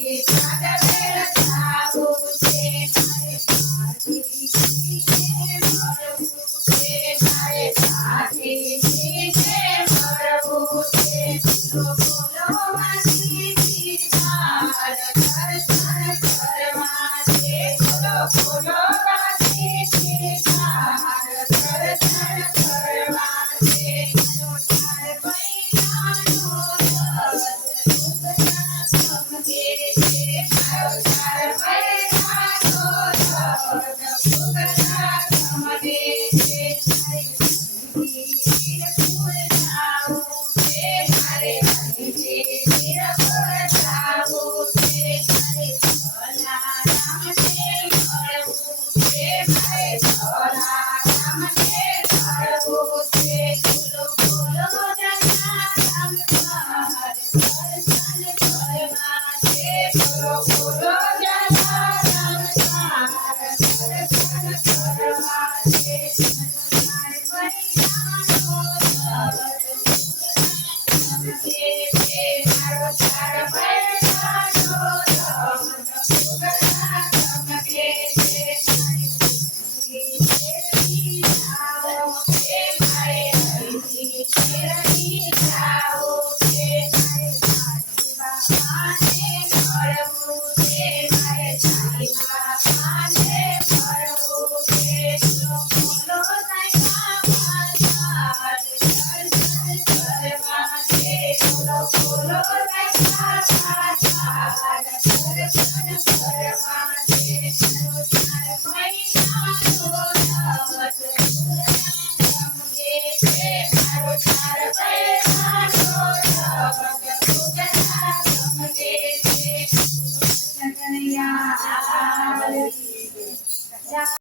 peace. Bye.